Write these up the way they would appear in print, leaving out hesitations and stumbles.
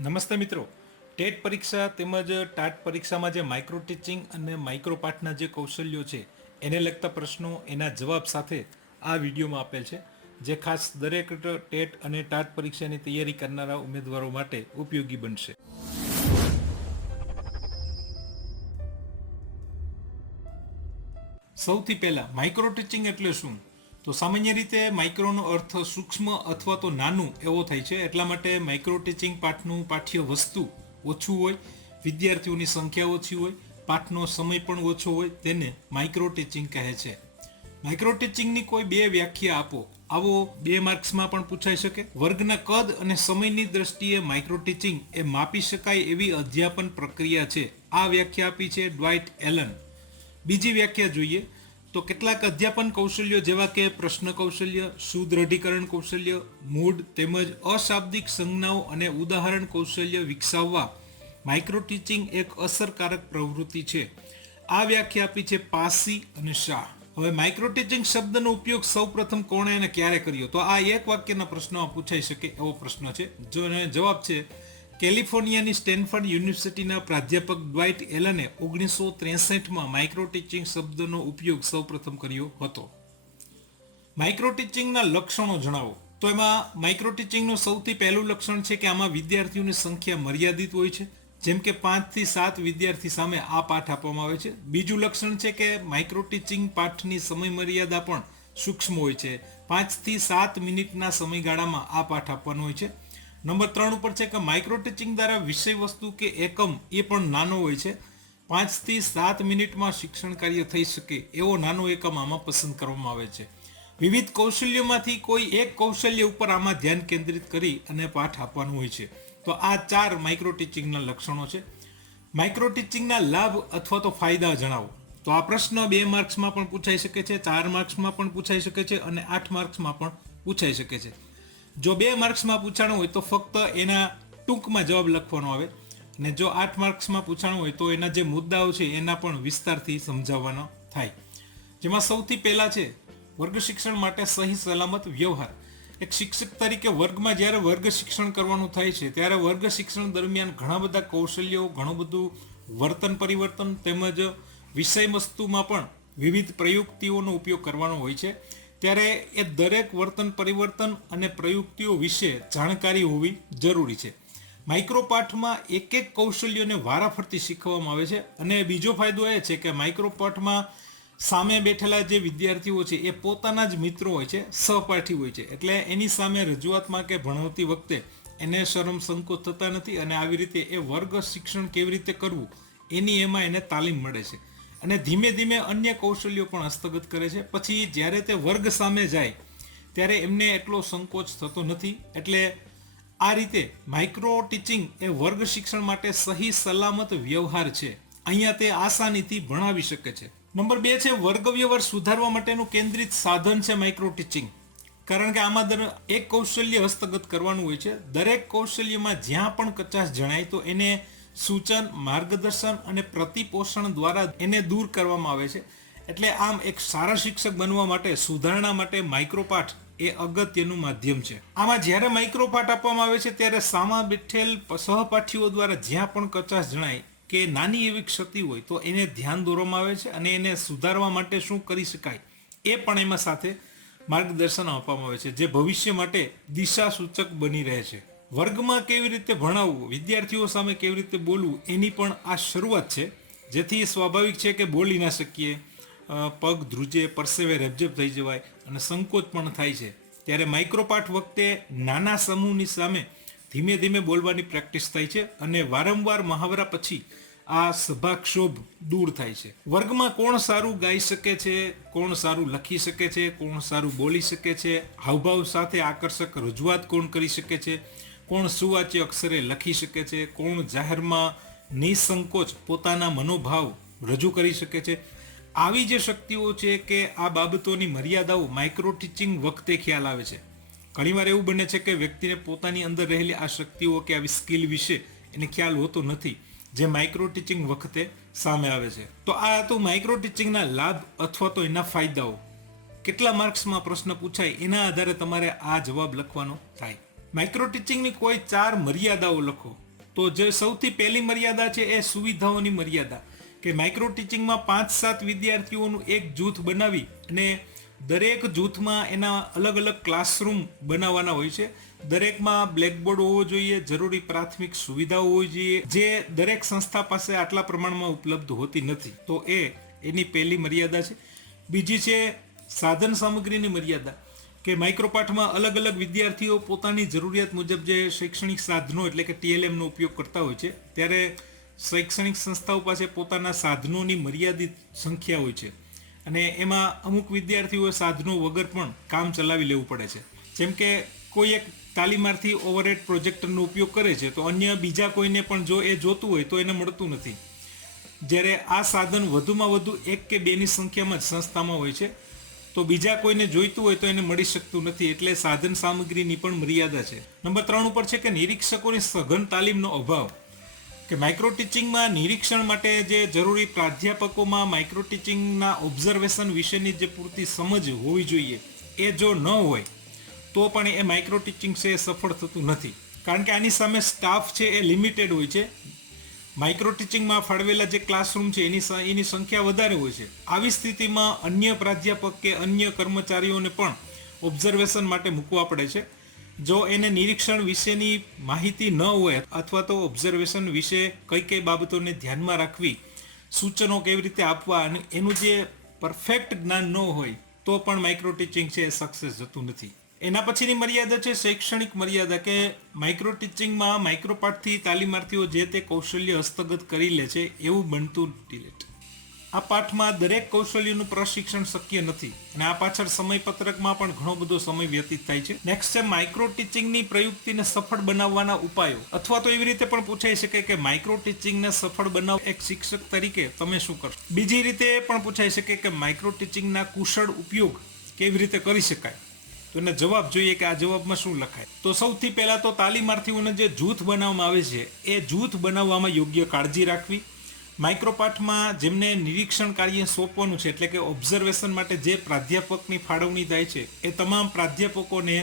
નમસ્તે મિત્રો, ટેટ પરીક્ષા તેમજ ટાટ પરીક્ષામાં જે માઇક્રો ટીચિંગ અને માઇક્રો પાઠના જે કૌશલ્યો છે એને લગતા પ્રશ્નો એના જવાબ સાથે આ વિડીયોમાં આપેલ છે, જે ખાસ દરેક ટેટ અને ટાટ પરીક્ષાની તૈયારી કરનારા ઉમેદવારો માટે ઉપયોગી બનશે. સૌથી પહેલા માઇક્રો ટીચિંગ એટલે શું? તો સામાન્ય રીતે માઇક્રોનો અર્થ સૂક્ષ્મ અથવા તો નાનું એવો થાય છે. એટલા માટે માઇક્રો ટીચિંગ પાઠનું પાઠ્ય વસ્તુ ઓછું હોય, વિદ્યાર્થીઓની સંખ્યા ઓછી હોય, પાઠનો સમય પણ ઓછો હોય, તેને માઇક્રો ટીચિંગ કહે છે. માઇક્રો ટીચિંગની કોઈ બે વ્યાખ્યા આપો, આવો 2 માર્ક્સમાં પણ પૂછાઈ શકે. વર્ગના કદ અને સમયની દ્રષ્ટિએ માઇક્રો ટીચિંગ એ માપી શકાય એવી અધ્યાપન પ્રક્રિયા છે. આ વ્યાખ્યા આપી છે ડ્વાઇટ એલન. બીજી વ્યાખ્યા જોઈએ તો કેટલાક અધ્યાપન કૌશલ્યો જેવા કે પ્રશ્ન કૌશલ્ય, સુદ્રઢીકરણ કૌશલ્ય, મૂડ તેમજ અશાબ્દિક સંજ્ઞાઓ અને ઉદાહરણ કૌશલ્ય વિકસાવવા માઇક્રો ટીચિંગ એક અસરકારક પ્રવૃત્તિ છે. આ વ્યાખ્યા આપી છે પાસી અને શાહ. હવે માઇક્રો ટીચિંગ શબ્દનો ઉપયોગ સૌપ્રથમ કોણે અને ક્યારે કર્યો? તો આ એક વાક્યના પ્રશ્નમાં પૂછાઈ શકે એવો પ્રશ્ન છે. જો જવાબ છે કેલિફોર્નિયાની સ્ટેનફર્ડ યુનિવર્સિટીના પ્રાધ્યાપક ડ્વાઇટ એલને 1963માં માઇક્રો ટીચિંગ શબ્દનો ઉપયોગ સૌપ્રથમ કર્યો હતો. માઇક્રો ટીચિંગના લક્ષણો જણાવો. તો એમાં માઇક્રો ટીચિંગનું સૌથી પહેલું લક્ષણ છે કે આમાં વિદ્યાર્થીઓની સંખ્યા મર્યાદિત હોય છે, જેમ કે 5 થી 7 વિદ્યાર્થી સામે આ પાઠ આપવામાં આવે છે. બીજું લક્ષણ છે કે માઇક્રો ટીચિંગ પાઠની સમય મર્યાદા પણ સૂક્ષ્મ હોય છે. 5 થી 7 મિનિટના સમયગાળામાં આ પાઠ આપવાનો હોય છે. નંબર 3 ઉપર છે કે માઇક્રો ટીચિંગ દ્વારા વિષય વસ્તુ કે એકમ એ પણ નાનો હોય છે. 5 થી 7 મિનિટમાં શિક્ષણ કાર્ય થઈ શકે એવો નાનો એકમ આમાં પસંદ કરવામાં આવે છે. વિવિધ કૌશલ્યોમાંથી કોઈ એક કૌશલ્ય ઉપર આમાં ધ્યાન કેન્દ્રિત કરી અને પાઠ આપવાનું હોય છે. તો આ 4 માઇક્રો ટીચિંગના લક્ષણો છે. માઇક્રો ટીચિંગના લાભ અથવા તો ફાયદા જણાવો. તો આ પ્રશ્ન 2 માર્ક્સમાં પણ પૂછાઈ શકે છે, 4 માર્ક્સમાં પણ પૂછાઈ શકે છે અને 8 માર્ક્સમાં પણ પૂછાઈ શકે છે. જો 2 માર્ક્સમાં પૂછાણું હોય તો ફક્ત એના ટૂંકમાં જવાબ લખવાનો આવે, અને જો 8 માર્ક્સમાં પૂછાણું હોય તો એના જે મુદ્દાઓ છે એના પણ વિસ્તારથી સમજાવવાનો થાય. જેમાં સૌથી પહેલા છે વર્ગ શિક્ષણ માટે સહી સલામત વ્યવહાર. એક શિક્ષક તરીકે વર્ગમાં જ્યારે વર્ગ શિક્ષણ કરવાનું થાય છે ત્યારે વર્ગ શિક્ષણ દરમિયાન ઘણા બધા કૌશલ્યો, ઘણું બધું વર્તન પરિવર્તન તેમજ વિષય વસ્તુમાં પણ વિવિધ પ્રયુક્તિઓનો ઉપયોગ કરવાનો હોય છે. ત્યારે એ દરેક વર્તન પરિવર્તન અને પ્રયુક્તિઓ વિશે જાણકારી હોવી જરૂરી છે. માઇક્રો પાઠમાં એક એક કૌશલ્યોને વારાફરતી શીખવવામાં આવે છે. અને બીજો ફાયદો એ છે કે માઇક્રો પાઠમાં સામે બેઠેલા જે વિદ્યાર્થીઓ છે એ પોતાના જ મિત્રો હોય છે, સહપાઠી હોય છે. એટલે એની સામે રજૂઆતમાં કે ભણાવતી વખતે એને શરમ સંકોચ થતા નથી, અને આવી રીતે એ વર્ગ શિક્ષણ કેવી રીતે કરવું એની એમાં એને તાલીમ મળે છે. અને ધીમે ધીમે અન્ય કૌશલ્યો પણ હસ્તગત કરે છે. પછી જ્યારે તે વર્ગ સામે જાય ત્યારે એમને એટલો સંકોચ થતો નથી. એટલે આ રીતે માઇક્રો ટીચિંગ એ વર્ગ શિક્ષણ માટે સહી સલામત વ્યવહાર છે. અહીંયા તે આસાનીથી ભણાવી શકે છે. નંબર 2 છે વર્ગ વ્યવહાર સુધારવા માટેનું કેન્દ્રિત સાધન છે માઇક્રો ટીચિંગ. કારણ કે આમાં એક કૌશલ્ય હસ્તગત કરવાનું હોય છે. દરેક કૌશલ્યમાં જ્યાં પણ કચાશ જણાય તો એને સૂચન, માર્ગદર્શન અને પ્રતિપોષણ દ્વારા એને દૂર કરવામાં આવે છે. એટલે આમ એક સારા શિક્ષક બનવા માટે, સુધારણા માટે માઇક્રો પાઠ એ અગત્યનું માધ્યમ છે. આમાં જ્યારે માઇક્રો પાઠ આપવામાં આવે છે ત્યારે સામા બેઠેલ સહપાઠીઓ દ્વારા જ્યાં પણ કચાશ જણાય કે નાની એવી ક્ષતિ હોય તો એને ધ્યાન દોરવામાં આવે છે, અને એને સુધારવા માટે શું કરી શકાય એ પણ એમાં સાથે માર્ગદર્શન આપવામાં આવે છે, જે ભવિષ્ય માટે દિશા સૂચક બની રહે છે. વર્ગમાં કેવી રીતે ભણાવવું, વિદ્યાર્થીઓ સામે કેવી રીતે બોલવું એની પણ આ શરૂઆત છે. જેથી સ્વાભાવિક છે કે બોલી ના શકીએ, પગ ધ્રુજે, પરસેવે રેબઝેબ થઈ જવાય અને સંકોચ પણ થાય છે. ત્યારે માઇક્રોપાઠ વખતે નાના સમૂહની સામે ધીમે ધીમે બોલવાની પ્રેક્ટિસ થાય છે, અને વારંવાર મહાવરા પછી આ સભાક્ષોભ દૂર થાય છે. વર્ગમાં કોણ સારું ગાઈ શકે છે, કોણ સારું લખી શકે છે, કોણ સારું બોલી શકે છે, હાવભાવ સાથે આકર્ષક રજૂઆત કોણ કરી શકે છે, કોણ સુવાચ્ય અક્ષરે લખી શકે છે, કોણ જાહેરમાં નિસંકોચ પોતાના મનોભાવ રજૂ કરી શકે છે. આવી જે શક્તિઓ છે કે આ બાબતોની મર્યાદાઓ માઇક્રો ટીચિંગ વખતે ખ્યાલ આવે છે. ઘણીવાર એવું બને છે કે વ્યક્તિને પોતાની અંદર રહેલી આ શક્તિઓ કે આવી સ્કિલ વિશે એને ખ્યાલ હોતો નથી, જે માઇક્રો ટીચિંગ વખતે સામે આવે છે. તો આ હતું માઇક્રો ટીચિંગના લાભ અથવા તો એના ફાયદાઓ. કેટલા માર્ક્સમાં પ્રશ્ન પૂછાય એના આધારે તમારે આ જવાબ લખવાનો થાય. માઇક્રો ટીચિંગની કોઈ 4 મર્યાદાઓ લખો. તો જે સૌથી પહેલી મર્યાદા છે એ સુવિધાઓની મર્યાદા, કે માઇક્રો ટીચિંગમાં 5-7 વિદ્યાર્થીઓનું એક જૂથ બનાવી અને દરેક જૂથમાં એના અલગ અલગ ક્લાસરૂમ બનાવવાના હોય છે. દરેકમાં બ્લેકબોર્ડ હોવો જોઈએ, જરૂરી પ્રાથમિક સુવિધાઓ હોવી જોઈએ, જે દરેક સંસ્થા પાસે આટલા પ્રમાણમાં ઉપલબ્ધ હોતી નથી. તો એની પહેલી મર્યાદા છે. બીજી છે સાધન સામગ્રીની મર્યાદા, કે માઇક્રોપાઠમાં અલગ અલગ વિદ્યાર્થીઓ પોતાની જરૂરિયાત મુજબ જે શૈક્ષણિક સાધનો એટલે કે TLM નો ઉપયોગ કરતા હોય છે, ત્યારે શૈક્ષણિક સંસ્થાઓ પાસે પોતાના સાધનોની મર્યાદિત સંખ્યા હોય છે અને એમાં અમુક વિદ્યાર્થીઓએ સાધનો વગર પણ કામ ચલાવી લેવું પડે છે. જેમ કે કોઈ એક તાલીમાર્થી ઓવરહેડ પ્રોજેક્ટરનો ઉપયોગ કરે છે તો અન્ય બીજા કોઈને પણ જો એ જોતું હોય તો એને મળતું નથી. જ્યારે આ સાધન વધુમાં વધુ 1 કે 2ની સંખ્યામાં જ સંસ્થામાં હોય છે તો બીજા કોઈને જોઈતું હોય તો એને મળી શકતું નથી. એટલે સાધન સામગ્રીની પણ મર્યાદા છે. નંબર 3 ઉપર છે કે નિરીક્ષકોની સઘન તાલીમનો અભાવ, કે માઇક્રો ટીચિંગમાં નિરીક્ષણ માટે જે જરૂરી પ્રાધ્યાપકોમાં માઇક્રો ટીચિંગના ઓબ્ઝર્વેશન વિશેની જે પૂરતી સમજ હોવી જોઈએ એ જો ન હોય તો પણ એ માઇક્રો ટીચિંગ છે એ સફળ થતું નથી. કારણ કે આની સામે સ્ટાફ છે એ લિમિટેડ હોય છે. માઇક્રો ટીચિંગમાં ફાળવેલા જે ક્લાસરૂમ છે એની સંખ્યા વધારે હોય છે. આવી સ્થિતિમાં અન્ય પ્રાધ્યાપક કે અન્ય કર્મચારીઓને પણ ઓબ્ઝર્વેશન માટે મૂકવા પડે છે. જો એને નિરીક્ષણ વિશેની માહિતી ન હોય અથવા તો ઓબ્ઝર્વેશન વિશે કઈ કઈ બાબતોને ધ્યાનમાં રાખવી, સૂચનો કેવી રીતે આપવા, અને એનું જે પરફેક્ટ જ્ઞાન ન હોય તો પણ માઇક્રો ટીચિંગ છે એ સક્સેસ જતું નથી. એના પછીની મર્યાદા છે શૈક્ષણિક મર્યાદા, કે માઇક્રો ટીચિંગમાં માઇક્રોપાઠથી તાલીમાર્થીઓ જે તે કૌશલ્ય હસ્તગત કરી લે છે એવું બનતું નથી. આ પાઠમાં દરેક કૌશલ્યનું પ્રશિક્ષણ શક્ય નથી અને આ પાછળ સમયપત્રકમાં પણ ઘણો બધો સમય વ્યતીત થાય છે. નેક્સ્ટ છે માઇક્રો ટીચિંગની પ્રયુક્તિને સફળ બનાવવાના ઉપાયો, અથવા તો એવી રીતે પણ પૂછાઈ શકે કે માઇક્રો ટીચિંગને સફળ બનાવવા એક શિક્ષક તરીકે તમે શું કરશો. બીજી રીતે પણ પૂછાઈ શકે કે માઇક્રો ટીચિંગના કુશળ ઉપયોગ કેવી રીતે કરી શકાય. તો એને જવાબ જોઈએ કે આ જવાબમાં શું લખાય. તો સૌથી પહેલા તો તાલીમાર્થીઓને જે જૂથ બનાવવામાં આવે છે એ જૂથ બનાવવામાં યોગ્ય કાળજી રાખવી. માઇક્રોપાઠમાં જેમને નિરીક્ષણ કાર્ય સોંપવાનું છે એટલે કે ઓબ્ઝર્વેશન માટે જે પ્રાધ્યાપકની ફાળવણી થાય છે એ તમામ પ્રાધ્યાપકોને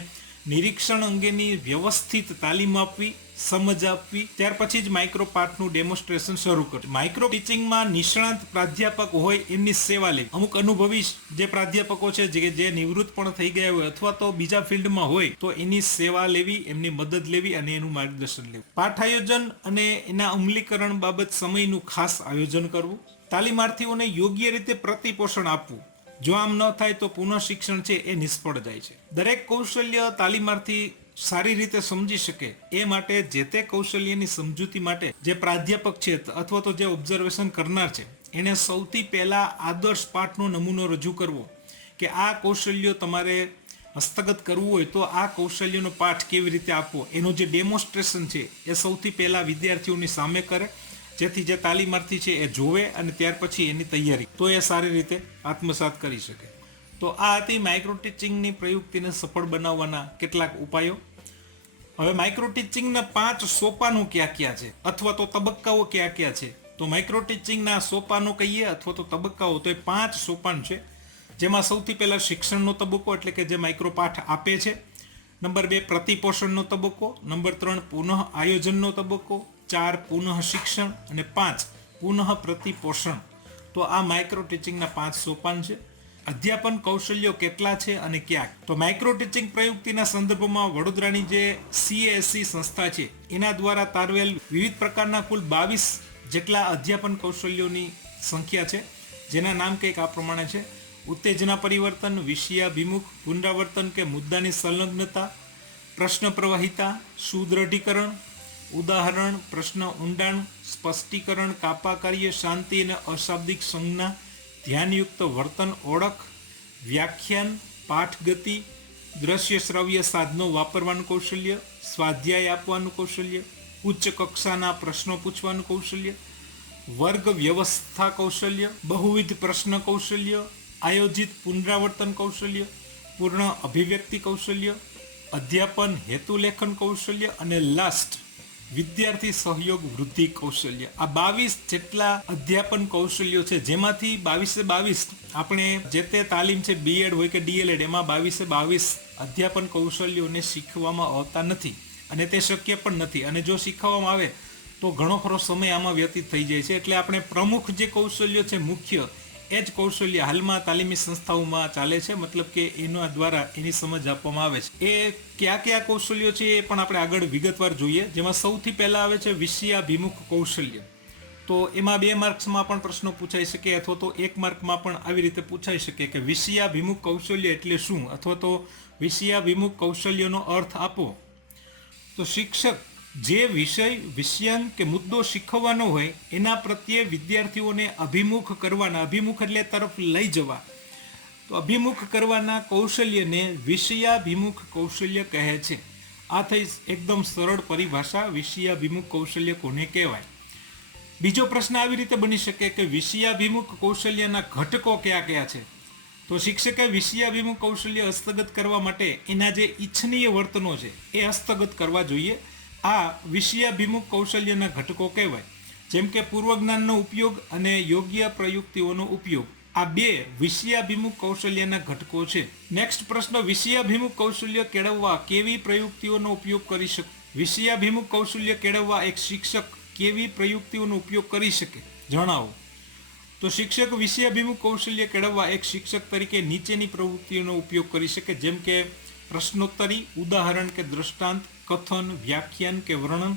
નિરીક્ષણ અંગેની વ્યવસ્થિત તાલીમ આપવી, સમજ આપવી, ત્યાર પછી જ માઇક્રોપાઠનું ડેમોન્સ્ટ્રેશન શરૂ કરવું. માઇક્રો ટીચિંગમાં નિષ્ણાંત પ્રાધ્યાપક હોય એમની સેવા લેવી. અમુક અનુભવી જે પ્રાધ્યાપકો છે જે નિવૃત્ત પણ થઈ ગયા હોય અથવા તો બીજા ફિલ્ડમાં હોય તો એની સેવા લેવી, એમની મદદ લેવી અને એનું માર્ગદર્શન લેવું. પાઠ આયોજન અને એના અમલીકરણ બાબત સમયનું ખાસ આયોજન કરવું. તાલીમાર્થીઓને યોગ્ય રીતે પ્રતિપોષણ આપવું. જો આમ ન થાય તો પુનઃ શિક્ષણ છે એ નિષ્ફળ જાય છે. દરેક કૌશલ્ય તાલીમાર્થી સારી રીતે સમજી શકે એ માટે જે તે કૌશલ્યની સમજૂતી માટે જે પ્રાધ્યાપક છે અથવા તો જે ઓબ્ઝર્વેશન કરનાર છે એને સૌથી પહેલા આદર્શ પાઠનો નમૂનો રજૂ કરવો કે આ કૌશલ્યો તમારે હસ્તગત કરવું હોય તો આ કૌશલ્યનો પાઠ કેવી રીતે આપવો, એનું જે ડેમોન્સ્ટ્રેશન છે એ સૌથી પહેલા વિદ્યાર્થીઓની સામે કરે, જેથી જે તાલીમાર્થી છે એ જોવે અને ત્યાર પછી એની તૈયારી તો એ સારી રીતે આત્મસાત કરી શકે. તો આ હતી માઇક્રો ટીચિંગની પ્રયુક્તિને સફળ બનાવવાના કેટલાક ઉપાયો. હવે માઇક્રો ટીચિંગના 5 સોપાનો કયા કયા છે અથવા તો તબક્કાઓ કયા કયા છે. તો માઇક્રો ટીચિંગના સોપાનો કહીએ અથવા તો તબક્કાઓ તો એ 5 સોપાન છે. જેમાં સૌથી પહેલા શિક્ષણનો તબક્કો એટલે કે જે માઇક્રોપાઠ આપે છે. નંબર 2 પ્રતિપોષણનો તબક્કો. નંબર 3 પુનઃ આયોજનનો તબક્કો. 4 પુનઃ શિક્ષણ અને 5 પુનઃ પ્રતિપોષણ. તો આ માઇક્રો ટીચિંગના 5 સોપાન છે. અધ્યાપન કૌશલ્યો કેટલા છે અને ક્યાં. તો માઇક્રો ટીચિંગ પ્રયુક્તિના સંદર્ભમાં વડોદરાની જે CASC સંસ્થા છે એના દ્વારા તારવેલ વિવિધ પ્રકારના કુલ 22 જેટલા અધ્યાપન કૌશલ્યોની સંખ્યા છે, જેના નામ કંઈક આ પ્રમાણે છે: ઉત્તેજના પરિવર્તન, વિષયાભિમુખ, પુનરાવર્તન કે મુદ્દાની સંલગ્નતા, પ્રશ્ન પ્રવાહિતા, સુદ્રઢીકરણ, ઉદાહરણ, પ્રશ્ન ઊંડાણ, સ્પષ્ટીકરણ, કાપા કાર્ય, શાંતિ અને અશાબ્દિક સંજ્ઞા, ધ્યાનયુક્ત વર્તન ઓળખ, વ્યાખ્યાન, પાઠ ગતિ, દ્રશ્ય શ્રવ્ય સાધનો વાપરવાનું કૌશલ્ય, સ્વાધ્યાય આપવાનું કૌશલ્ય, ઉચ્ચ કક્ષાના પ્રશ્નો પૂછવાનું કૌશલ્ય, વર્ગ વ્યવસ્થા કૌશલ્ય, બહુવિધ પ્રશ્ન કૌશલ્ય, આયોજિત પુનરાવર્તન કૌશલ્ય, પૂર્ણ અભિવ્યક્તિ કૌશલ્ય, અધ્યાપન હેતુલેખન કૌશલ્ય અને લાસ્ટ વિદ્યાર્થી સહયોગ વૃદ્ધિ કૌશલ્ય. આ 22 જેટલા અધ્યાપન કૌશલ્યો છે, જેમાંથી 22 આપણે જે તે તાલીમ છે BEd હોય કે DLEd એમાં 22 અધ્યાપન કૌશલ્યોને શીખવામાં આવતા નથી અને તે શક્ય પણ નથી. અને જો શીખવવામાં આવે તો ઘણો ખરો સમય આમાં વ્યતીત થઈ જાય છે. એટલે આપણે પ્રમુખ જે કૌશલ્ય છે મુખ્ય, એ જ કૌશલ્ય હાલમાં તાલીમી સંસ્થાઓમાં ચાલે છે, મતલબ કે એના દ્વારા એની સમજ આપવામાં આવે છે. એ કયા કયા કૌશલ્યો છે એ પણ આપણે આગળ વિગતવાર જોઈએ. જેમાં સૌથી પહેલા આવે છે વિષયાભિમુખ કૌશલ્ય. તો એમાં 2 માર્ક્સમાં પણ પ્રશ્નો પૂછાઈ શકે, અથવા તો 1 માર્કમાં પણ આવી રીતે પૂછાઈ શકે કે વિષયાભિમુખ કૌશલ્ય એટલે શું, અથવા તો વિષયાભિમુખ કૌશલ્યનો અર્થ આપો. તો શિક્ષક જે વિષયાંક કે મુદ્દો શીખવવાનો હોય એના પ્રત્યે વિદ્યાર્થીઓને અભિમુખ કરવાના, અભિમુખ એટલે તરફ લઈ જવા, તો અભિમુખ કરવાના કૌશલ્યને વિષયાભિમુખ કૌશલ્ય કહે છે. આ થઈ એકદમ સરળ પરિભાષા, વિષયાભિમુખ કૌશલ્ય કોને કહેવાય. બીજો પ્રશ્ન આવી રીતે બની શકે કે વિષયાભિમુખ કૌશલ્યના ઘટકો કયા કયા છે. તો શિક્ષકે વિષયાભિમુખ કૌશલ્ય હસ્તગત કરવા માટે એના જે ઇચ્છનીય વર્તનો છે એ હસ્તગત કરવા જોઈએ. આ વિષયાભિમુખ કૌશલ્યના ઘટકો કહેવાય. જેમ કે પૂર્વજ્ઞાનનો ઉપયોગ અને યોગ્ય પ્રયુક્તિઓનો ઉપયોગ, આ 2 વિષયાભિમુખ કૌશલ્યના ઘટકો છે. નેક્સ્ટ પ્રશ્ન, વિષયાભિમુખ કૌશલ્ય કેળવવા કેવી પ્રયુક્તિઓનો ઉપયોગ કરી શકે. વિષયાભિમુખ કૌશલ્ય કેળવવા એક શિક્ષક કેવી પ્રયુક્તિઓનો ઉપયોગ કરી શકે, જણાવો. તો શિક્ષક વિષયાભિમુખ કૌશલ્ય કેળવવા એક શિક્ષક તરીકે નીચેની પ્રવૃત્તિઓનો ઉપયોગ કરી શકે, જેમ કે પ્રશ્નોત્તરી, ઉદાહરણ કે દ્રષ્ટાંત, કથન, વ્યાખ્યાન કે વર્ણન,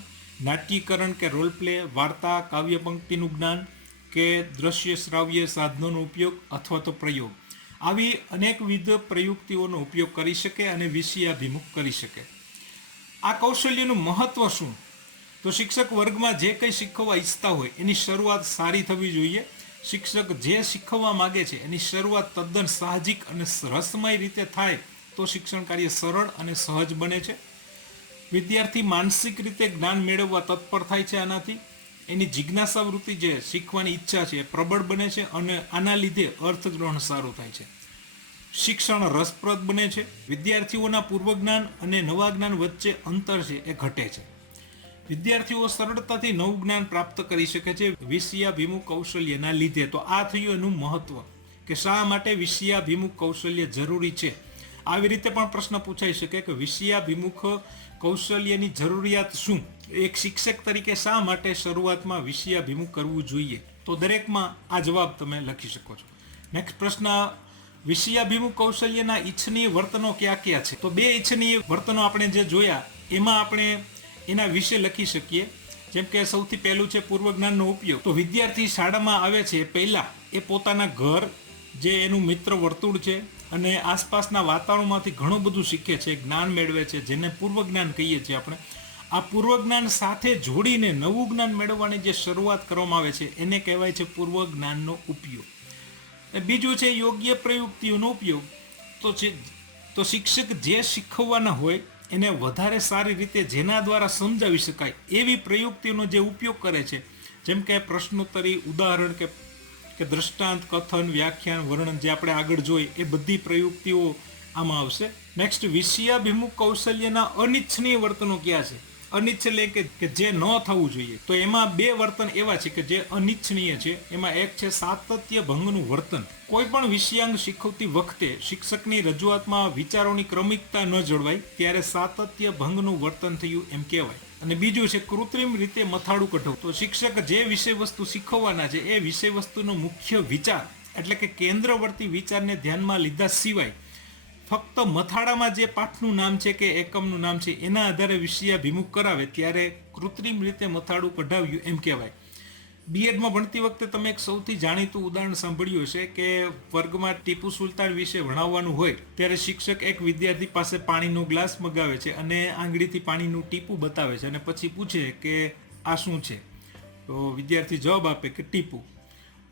નાટ્યકરણ કે રોલ પ્લે, વાર્તા, કાવ્ય પંક્તિનું જ્ઞાન કે દ્રશ્ય શ્રાવ્ય સાધનોનો ઉપયોગ અથવા તો પ્રયોગ. આવી અનેકવિધ પ્રયુક્તિઓનો ઉપયોગ કરી શકે અને વિષયાભિમુખ કરી શકે. આ કૌશલ્યનું મહત્વ શું? તો શિક્ષક વર્ગમાં જે કંઈ શીખવવા ઈચ્છતા હોય એની શરૂઆત સારી થવી જોઈએ. શિક્ષક જે શીખવવા માગે છે એની શરૂઆત તદ્દન સાહજિક અને રસમય રીતે થાય તો શિક્ષણ કાર્ય સરળ અને સહજ બને છે. વિદ્યાર્થી માનસિક રીતે જ્ઞાન મેળવવા તત્પર થાય છે. આનાથી એની જિજ્ઞાસા વૃત્તિ, જે શીખવાની ઈચ્છા છે એ પ્રબળ બને છે અને આના લીધે અર્થગ્રહણ સારું થાય છે. શિક્ષણ રસપ્રદ બને છે. વિદ્યાર્થીઓના પૂર્વજ્ઞાન અને નવા જ્ઞાન વચ્ચે અંતર છે એ ઘટે છે. વિદ્યાર્થીઓ સરળતાથી નવું જ્ઞાન પ્રાપ્ત કરી શકે છે વિષયાભિમુખ કૌશલ્યના લીધે. તો આ થયું એનું મહત્વ કે શા માટે વિષયાભિમુખ કૌશલ્ય જરૂરી છે. આવી રીતે પણ પ્રશ્ન પૂછાઈ શકે કે વિષયાભિમુખ કૌશલ્યની જરૂરિયાત શું, એક શિક્ષક તરીકે શા માટે શરૂઆતમાં વિષયાભિમુખ કરવું જોઈએ. તો દરેકમાં આ જવાબ તમે લખી શકો છો. નેક્સ્ટ પ્રશ્ન, વિષયાભિમુખ કૌશલ્યના ઈચ્છનીય વર્તનો કયા કયા છે. તો 2 ઈચ્છનીય વર્તનો આપણે જે જોયા એમાં આપણે એના વિશે લખી શકીએ. જેમ કે સૌથી પહેલું છે પૂર્વજ્ઞાનનો ઉપયોગ. તો વિદ્યાર્થી શાળામાં આવે છે પહેલા એ પોતાના ઘર, જે એનું મિત્ર વર્તુળ છે અને આસપાસના વાતાવરણમાંથી ઘણું બધું શીખે છે, જ્ઞાન મેળવે છે, જેને પૂર્વજ્ઞાન કહીએ છીએ આપણે. આ પૂર્વજ્ઞાન સાથે જોડીને નવું જ્ઞાન મેળવવાની જે શરૂઆત કરવામાં આવે છે એને કહેવાય છે પૂર્વજ્ઞાનનો ઉપયોગ. બીજું છે યોગ્ય પ્રયુક્તિઓનો ઉપયોગ. તો શિક્ષક જે શીખવવાના હોય એને વધારે સારી રીતે જેના દ્વારા સમજાવી શકાય એવી પ્રયુક્તિઓનો જે ઉપયોગ કરે છે, જેમ કે પ્રશ્નોત્તરી, ઉદાહરણ કે દ્રષ્ટાંત, કથન, વ્યાખ્યાન, વર્ણન, જે આપણે આગળ જોઈ એ બધી પ્રયુક્તિઓ આમાં આવશે. નેક્સ્ટ, વિષયાભિમુખ કૌશલ્યના અનિચ્છનીય વર્તનો ક્યાં છે. અનિચ્છનીય કે જે ન થવું જોઈએ. તો એમાં 2 વર્તન એવા છે કે જે અનિચ્છનીય છે. એમાં એક છે સાતત્ય ભંગનું વર્તન. કોઈ પણ વિષયાંગ શીખવતી વખતે શિક્ષકની રજૂઆતમાં વિચારોની ક્રમિકતા ન જળવાય ત્યારે સાતત્ય ભંગનું વર્તન થયું એમ કહેવાય. અને બીજું છે કૃત્રિમ રીતે મથાળું કઢવું. તો શિક્ષક જે વિષય વસ્તુ શીખવવાના છે એ વિષય વસ્તુનો મુખ્ય વિચાર એટલે કે કેન્દ્રવર્તી વિચારને ધ્યાનમાં લીધા સિવાય ફક્ત મથાળામાં જે પાઠનું નામ છે કે એકમનું નામ છે એના આધારે વિષયાભિમુખ કરાવે ત્યારે કૃત્રિમ રીતે મથાળું કઢાવ્યું એમ કહેવાય. બીએડમાં ભણતી વખતે તમે એક સૌથી જાણીતું ઉદાહરણ સાંભળ્યું હશે કે વર્ગમાં ટીપુ સુલતાન વિશે ભણાવવાનું હોય ત્યારે શિક્ષક એક વિદ્યાર્થી પાસે પાણીનો ગ્લાસ મગાવે છે અને આંગળીથી પાણીનું ટીપું બતાવે છે અને પછી પૂછે કે આ શું છે. તો વિદ્યાર્થી જવાબ આપે કે ટીપું.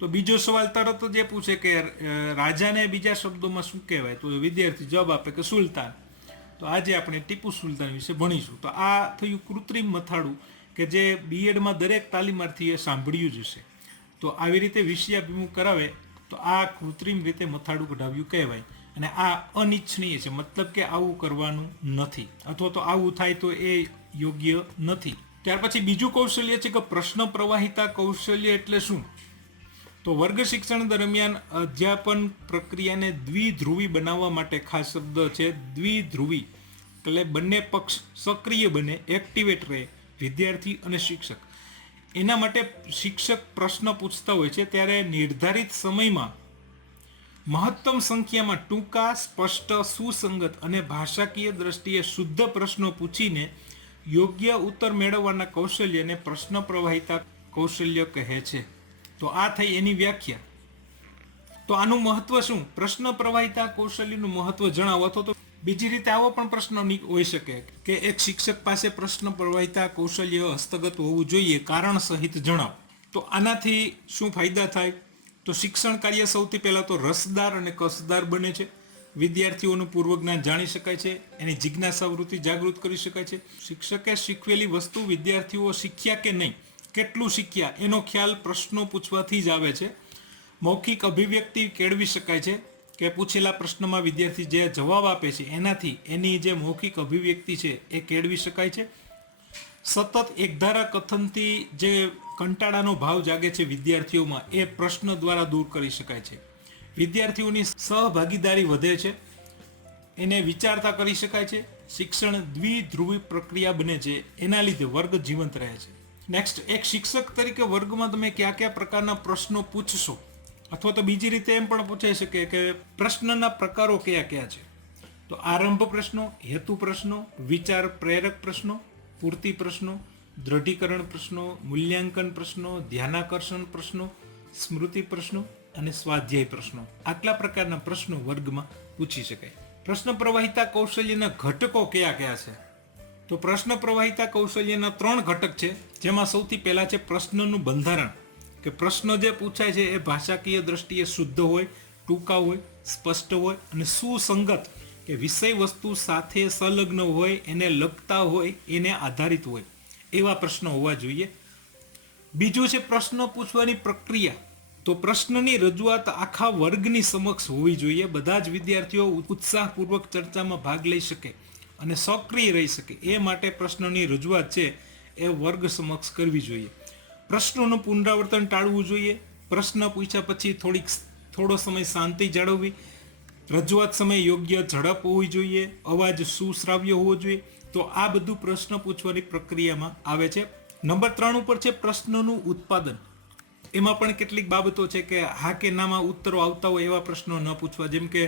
તો બીજો સવાલ તરત જ એ પૂછે કે રાજાને બીજા શબ્દોમાં શું કહેવાય. તો વિદ્યાર્થી જવાબ આપે કે સુલતાન. તો આજે આપણે ટીપુ સુલતાન વિશે ભણીશું. તો આ થયું કૃત્રિમ મથાળું કે જે બીએડમાં દરેક તાલીમાર્થીએ સાંભળ્યું જ હશે. તો આવી રીતે વિષયાભિમુખ કરાવે તો આ કૃત્રિમ રીતે મથાળું કઢાવ્યું કહેવાય. અને આ અનિચ્છનીય છે, મતલબ કે આવું કરવાનું નથી, અથવા તો આવું થાય તો એ યોગ્ય નથી. ત્યાર પછી બીજું કૌશલ્ય છે કે પ્રશ્ન પ્રવાહિતા કૌશલ્ય એટલે શું. તો વર્ગ શિક્ષણ દરમિયાન અધ્યાપન પ્રક્રિયાને દ્વિધ્રુવી બનાવવા માટે ખાસ શબ્દ છે દ્વિધ્રુવી. એટલે બંને પક્ષ સક્રિય બને, એક્ટિવેટ રહે, વિદ્યાર્થી અને શિક્ષક. એના માટે શિક્ષક પ્રશ્ન પૂછતા હોય છે ત્યારે નિર્ધારિત સમયમાં મહત્તમ સંખ્યામાં ટૂંકા, સ્પષ્ટ, સુસંગત અને ભાષાકીય દ્રષ્ટિએ શુદ્ધ પ્રશ્નો પૂછીને યોગ્ય ઉત્તર મેળવવાના કૌશલ્યને પ્રશ્ન પ્રવાહિતા કૌશલ્ય કહે છે. તો આ થઈ એની વ્યાખ્યા. તો આનું મહત્વ શું? પ્રશ્ન પ્રવાહિતા કૌશલ્યનું મહત્વ જણાવો. અથવા તો બીજી રીતે આવો પણ પ્રશ્ન હોઈ શકે કે એક શિક્ષક પાસે પ્રશ્ન પ્રવાહિતા કૌશલ્ય હસ્તગત હોવું જોઈએ, કારણ સહિત જણાવો. તો આનાથી શું ફાયદા થાય? તો શિક્ષણ કાર્ય સૌથી પહેલા તો રસદાર અને કસદાર બને છે. વિદ્યાર્થીઓનું પૂર્વજ્ઞાન જાણી શકાય છે, એની જિજ્ઞાસા વૃત્તિ જાગૃત કરી શકાય છે. શિક્ષકે શીખવેલી વસ્તુ વિદ્યાર્થીઓ શીખ્યા કે નહીં, કેટલું શીખ્યા એનો ખ્યાલ પ્રશ્નો પૂછવાથી જ આવે છે. મૌખિક અભિવ્યક્તિ કેળવી શકાય છે કે પૂછેલા પ્રશ્નમાં વિદ્યાર્થી જે જવાબ આપે છે એનાથી એની જે મૌખિક અભિવ્યક્તિ છે એ કેળવી શકાય છે. સતત એકધારા કથનથી જે કંટાળાનો ભાવ જાગે છે વિદ્યાર્થીઓમાં, એ પ્રશ્ન દ્વારા દૂર કરી શકાય છે. વિદ્યાર્થીઓની સહભાગીદારી વધે છે, એને વિચારતા કરી શકાય છે. શિક્ષણ દ્વિધ્રુવી પ્રક્રિયા બને છે, એના લીધે વર્ગ જીવંત રહે છે. નેક્સ્ટ, એક શિક્ષક તરીકે વર્ગમાં તમે કયા કયા પ્રકારના પ્રશ્નો પૂછશો, અથવા તો બીજી રીતે એમ પણ પૂછાઈ શકે કે પ્રશ્નના પ્રકારો કયા કયા છે. તો આરંભ પ્રશ્નો, હેતુ પ્રશ્નો, વિચાર પ્રેરક પ્રશ્નો, પૂર્તિ પ્રશ્નો, દ્રઢીકરણ પ્રશ્નો, મૂલ્યાંકન પ્રશ્નો, ધ્યાનાકર્ષણ પ્રશ્નો, સ્મૃતિ પ્રશ્નો અને સ્વાધ્યાય પ્રશ્નો. આટલા પ્રકારના પ્રશ્નો વર્ગમાં પૂછી શકાય. પ્રશ્ન પ્રવાહિતા કૌશલ્યના ઘટકો કયા કયા છે? તો પ્રશ્ન પ્રવાહિતા કૌશલ્યના 3 ઘટક છે, જેમાં સૌથી પહેલા છે પ્રશ્નનું બંધારણ, કે પ્રશ્ન જે પૂછાય છે એ ભાષાકીય દ્રષ્ટિએ શુદ્ધ હોય, ટૂંકા હોય, સ્પષ્ટ હોય અને સુસંગત, કે વિષય વસ્તુ સાથે સંલગ્ન હોય, એને લગતા હોય, એને આધારિત હોય, એવા પ્રશ્નો હોવા જોઈએ. બીજું છે પ્રશ્ન પૂછવાની પ્રક્રિયા. તો પ્રશ્નની રજૂઆત આખા વર્ગની સમક્ષ હોવી જોઈએ. બધા જ વિદ્યાર્થીઓ ઉત્સાહપૂર્વક ચર્ચામાં ભાગ લઈ શકે અને સક્રિય રહી શકે એ માટે પ્રશ્નની રજૂઆત છે એ વર્ગ સમક્ષ કરવી જોઈએ. પ્રશ્નોનું પુનરાવર્તન ટાળવું જોઈએ. પ્રશ્ન પૂછ્યા પછી થોડો સમય શાંતિ જાળવવી. રજૂઆત સમયે યોગ્ય ઝડપ હોવી જોઈએ. અવાજ સુશ્રાવ્ય હોવો જોઈએ. તો આ બધું પ્રશ્ન પૂછવાની પ્રક્રિયામાં આવે છે. નંબર 3 ઉપર છે પ્રશ્નનું ઉત્પાદન. એમાં પણ કેટલીક બાબતો છે કે હા કે નામાં ઉત્તરો આવતા હોય એવા પ્રશ્નો ન પૂછવા. જેમ કે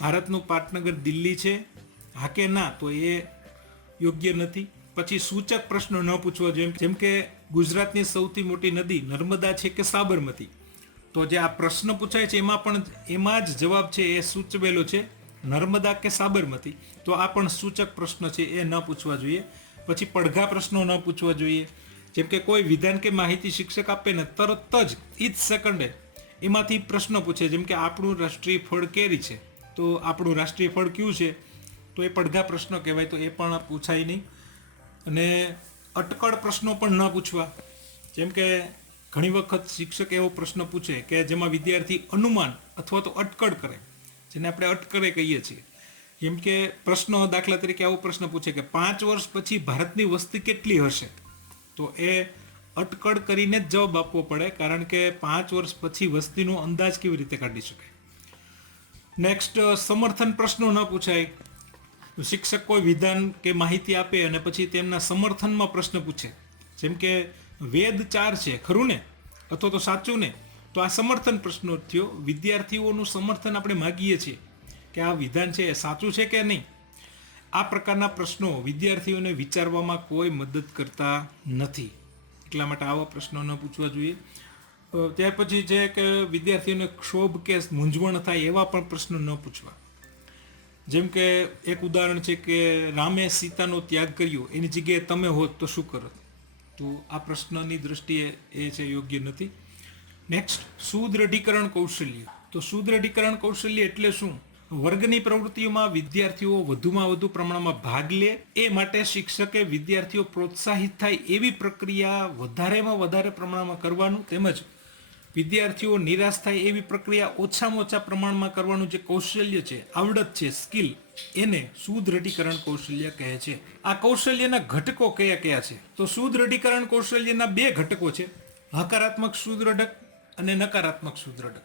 ભારતનું પાટનગર દિલ્હી છે, હા કે ના, તો એ યોગ્ય નથી. પછી સૂચક પ્રશ્નો ન પૂછવા, જેમ કે ગુજરાતની સૌથી મોટી નદી નર્મદા છે કે સાબરમતી. તો જે આ પ્રશ્ન પૂછાય છે એમાં જ જવાબ છે એ સૂચવેલો છે નર્મદા કે સાબરમતી. તો આ પણ સૂચક પ્રશ્ન છે એ ન પૂછવા જોઈએ. પછી પડઘા પ્રશ્નો ન પૂછવા જોઈએ. જેમ કે કોઈ વિધાન કે માહિતી શિક્ષક આપે ને તરત જ ઈ જ સેકન્ડે એમાંથી પ્રશ્ન પૂછે. જેમ કે આપણું રાષ્ટ્રીય ફળ કેરી છે, તો આપણું રાષ્ટ્રીય ફળ કયું છે, તો એ પડઘા પ્રશ્ન કહેવાય. તો એ પણ પૂછાય નહીં. અને અટકળ પ્રશ્નો પણ ન પૂછવા. જેમ કે ઘણી વખત શિક્ષક એવો પ્રશ્ન પૂછે કે જેમાં વિદ્યાર્થી અનુમાન અથવા તો અટકળ કરે, જેને આપણે અટકળે કહીએ છીએ. જેમ કે પ્રશ્નો દાખલા તરીકે આવો પ્રશ્ન પૂછે કે 5 વર્ષ પછી ભારતની વસ્તી કેટલી હશે? તો એ અટકળ કરીને જ જવાબ આપવો પડે, કારણ કે 5 વર્ષ પછી વસ્તીનો અંદાજ કેવી રીતે કાઢી શકાય. નેક્સ્ટ, સમર્થન પ્રશ્નો ન પૂછાય. શિક્ષક કોઈ વિધાન કે માહિતી આપે અને પછી તેમના સમર્થનમાં પ્રશ્ન પૂછે. જેમ કે વેદ 4 છે, ખરું ને? અથવા તો સાચું ને? તો આ સમર્થન પ્રશ્નો થયો. વિદ્યાર્થીઓનું સમર્થન આપણે માગીએ છીએ કે આ વિધાન છે એ સાચું છે કે નહીં. આ પ્રકારના પ્રશ્નો વિદ્યાર્થીઓને વિચારવામાં કોઈ મદદ કરતા નથી. એટલા માટે આવા પ્રશ્નો ન પૂછવા જોઈએ. ત્યાર પછી છે કે વિદ્યાર્થીઓને ક્ષોભ કે મૂંઝવણ થાય એવા પણ પ્રશ્નો ન પૂછવા. જેમ કે એક ઉદાહરણ છે કે રામે સીતાનો ત્યાગ કર્યો, એની જગ્યાએ તમે હોત તો શું કરત? તો આ પ્રશ્નની દ્રષ્ટિએ એ છે યોગ્ય નથી. નેક્સ્ટ, સુદ્રઢીકરણ કૌશલ્ય. તો સુદ્રઢીકરણ કૌશલ્ય એટલે શું? વર્ગની પ્રવૃત્તિઓમાં વિદ્યાર્થીઓ વધુમાં વધુ પ્રમાણમાં ભાગ લે એ માટે શિક્ષકે વિદ્યાર્થીઓ પ્રોત્સાહિત થાય એવી પ્રક્રિયા વધારેમાં વધારે પ્રમાણમાં કરવાનું, તેમજ વિદ્યાર્થીઓ નિરાશ થાય એવી પ્રક્રિયા ઓછામાં ઓછા પ્રમાણમાં કરવાનું જે કૌશલ્ય છે, આવડત છે, સ્કિલ, એને સુદ્રઢીકરણ કૌશલ્ય કહે છે. આ કૌશલ્યના ઘટકો કયા કયા છે? તો સુદ્રઢીકરણ કૌશલ્યના 2 ઘટકો છે, હકારાત્મક સુદ્રઢક અને નકારાત્મક સુદ્રઢક.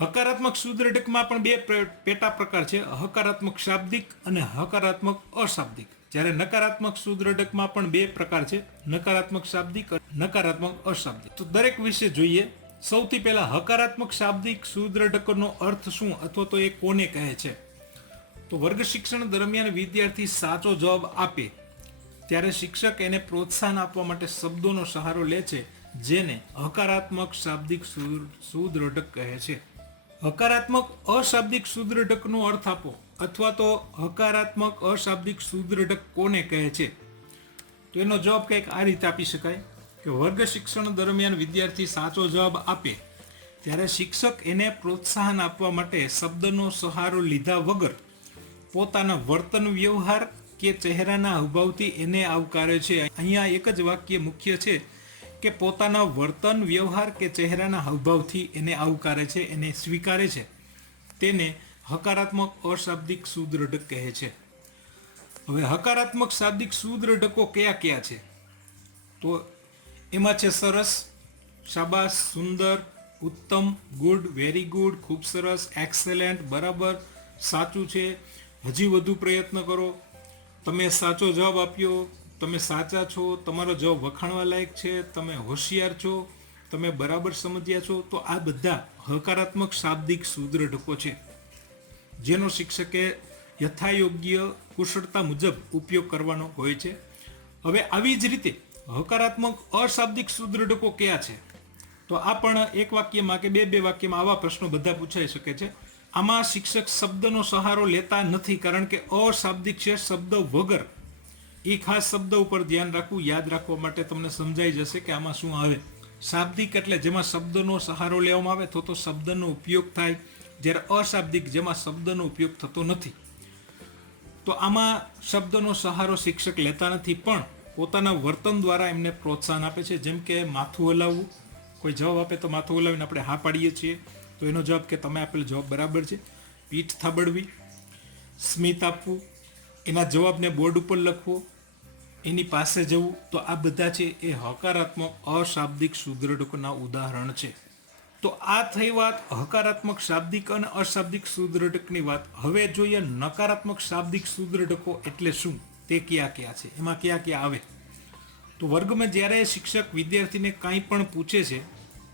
હકારાત્મક સુદ્રઢકમાં પણ 2 પેટા પ્રકાર છે, હકારાત્મક શાબ્દિક અને હકારાત્મક અશાબ્દિક. જ્યારે નકારાત્મક સુદ્રઢકમાં પણ બે પ્રકાર છે, નકારાત્મક શાબ્દિક અને નકારાત્મક અશાબ્દિક. તો દરેક વિશે જોઈએ. સૌથી પહેલા હકારાત્મક શાબ્દિક સુદ્રઢકનો અર્થ શું અથવા તો એ કોને કહે છે? તો વર્ગ શિક્ષણ દરમિયાન વિદ્યાર્થી સાચો જવાબ આપે ત્યારે શિક્ષક એને પ્રોત્સાહન આપવા માટે શબ્દોનો સહારો લે છે, જેને હકારાત્મક શાબ્દિક સુદ્રઢક કહે છે. હકારાત્મક અશાબ્દિક સુદ્રઢકનો અર્થ આપો અથવા તો હકારાત્મક અશાબ્દિક સુદ્રઢક કોને કહે છે? તો એનો જવાબ કંઈક આ રીતે આપી શકાય કે વર્ગ શિક્ષણ દરમિયાન વિદ્યાર્થી સાચો જવાબ આપે ત્યારે શિક્ષક એને પ્રોત્સાહન આપવા માટે શબ્દનો સહારો લીધા વગર પોતાના વર્તન વ્યવહાર કે ચહેરાના હાવભાવથી એને આવકારે છે. અહીંયા એક જ વાક્ય મુખ્ય છે કે પોતાના વર્તન વ્યવહાર કે ચહેરાના હાવભાવથી એને આવકારે છે, એને સ્વીકારે છે. તેને હકારાત્મક અશાબ્દિક સુદ્રઢક કહે છે. હવે હકારાત્મક શાબ્દિક સુદ્રઢકો કયા કયા છે? તો એમાં છે સરસ, શાબાશ, સુંદર, ઉત્તમ, ગુડ, વેરી ગુડ, ખૂબ સરસ, એક્સેલન્ટ, બરાબર, સાચું છે, હજી વધુ પ્રયત્ન કરો, તમે સાચો જવાબ આપ્યો, તમે સાચા છો, તમારો જવાબ વખાણવા લાયક છે, તમે હોશિયાર છો, તમે બરાબર સમજ્યા છો. તો આ બધા હકારાત્મક શાબ્દિક સુદ્રઢકો છે જેનો શિક્ષકે યથાયોગ્ય કુશળતા મુજબ ઉપયોગ કરવાનો હોય છે. હવે આવી જ રીતે હકારાત્મક અશાબ્દિક સુદ્રઢકો કયા છે? તો આ પણ એક વાક્યમાં કે બે વાક્યમાં આવા પ્રશ્નો બધા પૂછાઈ શકે છે. આમાં શિક્ષક શબ્દનો સહારો લેતા નથી, કારણ કે અશાબ્દિક છે, શબ્દ વગર. એ ખાસ શબ્દ ઉપર ધ્યાન રાખવું, યાદ રાખવા માટે તમને સમજાઈ જશે કે આમાં શું આવે. શાબ્દિક એટલે જેમાં શબ્દનો સહારો લેવામાં આવે તો શબ્દનો ઉપયોગ થાય, જ્યારે અશાબ્દિક જેમાં શબ્દનો ઉપયોગ થતો નથી. તો આમાં શબ્દનો સહારો શિક્ષક લેતા નથી, પણ પોતાના વર્તન દ્વારા એમને પ્રોત્સાહન આપે છે. જેમ કે માથું હલાવવું, કોઈ જવાબ આપે તો માથું હલાવીને આપણે હા પાડીએ છીએ, તો એનો જવાબ કે તમે આપેલો જવાબ બરાબર છે. પીઠ થાબડવી, સ્મિત આપવું, એના જવાબને બોર્ડ ઉપર લખવો, એની પાસે જવું, તો આ બધા છે એ હકારાત્મક અશાબ્દિક સુદ્રઢકોના ઉદાહરણ છે. તો આ થઈ વાત હકારાત્મક શાબ્દિક અને અશાબ્દિક સુદ્રઢકની વાત. હવે જોઈએ નકારાત્મક શાબ્દિક સુદ્રઢકો એટલે શું, તે કયા કયા છે, એમાં કયા કયા આવે. તો વર્ગમાં જ્યારે શિક્ષક વિદ્યાર્થીને કાંઈ પણ પૂછે છે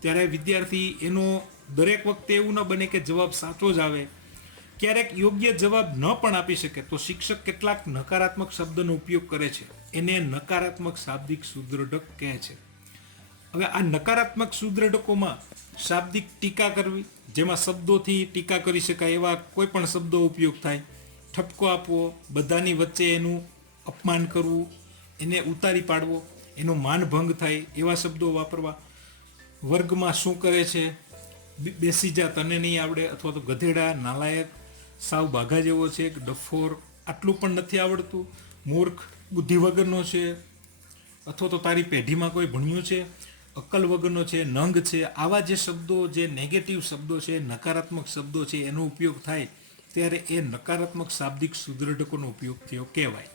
ત્યારે વિદ્યાર્થી એનો દરેક વખતે એવું ન બને કે જવાબ સાચો જ આવે. ક્યારેક યોગ્ય જવાબ ન પણ આપી શકે તો શિક્ષક કેટલાક નકારાત્મક શબ્દનો ઉપયોગ કરે છે, એને નકારાત્મક શાબ્દિક સુદ્રઢક કહે છે. હવે આ નકારાત્મક સુદ્રઢકોમાં શાબ્દિક ટીકા કરવી, જેમાં શબ્દોથી ટીકા કરી શકાય એવા કોઈ પણ શબ્દો ઉપયોગ થાય. ઠપકો આપવો, બધાની વચ્ચે એનું અપમાન કરવું, એને ઉતારી પાડવો, એનો માનભંગ થાય એવા શબ્દો વાપરવા. વર્ગમાં શું કરે છે, બેસી જા, તને નહીં આવડે, અથવા તો ગધેડા, નાલાયક, સાવ બાઘા જેવો છે, ડફોર, આટલું પણ નથી આવડતું, મૂર્ખ, બુદ્ધિ વગરનો છે, અથવા તો તારી પેઢીમાં કોઈ ભણ્યું છે, અક્કલ વગરનો છે, નંગ છે. આવા જે શબ્દો, જે નેગેટિવ શબ્દો છે, નકારાત્મક શબ્દો છે, એનો ઉપયોગ થાય ત્યારે એ નકારાત્મક શાબ્દિક સુદ્રઢકોનો ઉપયોગ થયો કહેવાય.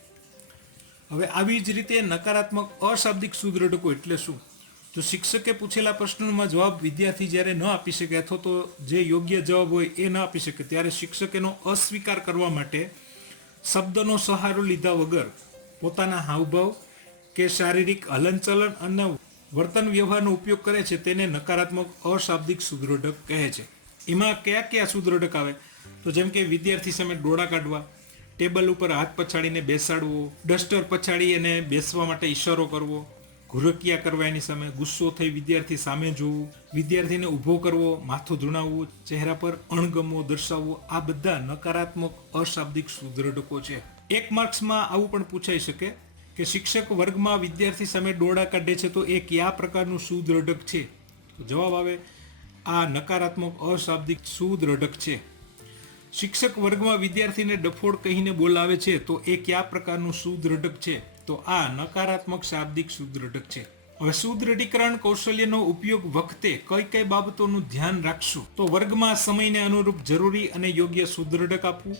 હવે આવી જ રીતે નકારાત્મક અશાબ્દિક સુદ્રઢકો એટલે શું? તો શિક્ષકે પૂછેલા પ્રશ્નોમાં જવાબ વિદ્યાર્થી જ્યારે ન આપી શકે અથવા તો જે યોગ્ય જવાબ હોય એ ન આપી શકે ત્યારે શિક્ષક એનો અસ્વીકાર કરવા માટે શબ્દનો સહારો લીધા વગર પોતાના હાવભાવ કે શારીરિક હલનચલન અને વર્તન વ્યવહારનો ઉપયોગ કરે છે, તેને નકારાત્મક અશાબ્દિક સુદ્રઢક કહે છે. એમાં કયા કયા સુદ્રઢક આવે? તો જેમ કે વિદ્યાર્થી સામે ડોળા કાઢવા, ટેબલ ઉપર હાથ પછાડીને બેસાડવો, ડસ્ટર પછાડી અને બેસવા માટે ઈશારો કરવો, ઘુરકિયા કરવા એની સામે, ગુસ્સો થઈ વિદ્યાર્થી સામે જોવું, વિદ્યાર્થીને ઊભો કરવો, માથું ધૂણાવવું, ચહેરા પર અણગમો દર્શાવવો, આ બધા નકારાત્મક અશાબ્દિક સુદ્રઢકો છે. 1 માર્ક્સમાં આવું પણ પૂછાઈ શકે કે શિક્ષક વર્ગમાં વિદ્યાર્થી સામે ડોળા કાઢે છે તો એ કયા પ્રકારનું સુદ્રઢક છે? તો જવાબ આવે આ નકારાત્મક અશાબ્દિક સુદ્રઢક છે. શિક્ષક વર્ગમાં વિદ્યાર્થીને ડફોડ કહીને બોલાવે છે તો એ કયા પ્રકારનું સુદ્રઢક છે? તો આ નકારાત્મક શાબ્દિક સુદ્રઢક છે. હવે સુદ્રઢીકરણ કૌશલ્યનો ઉપયોગ વખતે કઈ કઈ બાબતોનું ધ્યાન રાખશું? તો વર્ગમાં સમયને અનુરૂપ જરૂરી અને યોગ્ય સુદ્રઢક આપવું,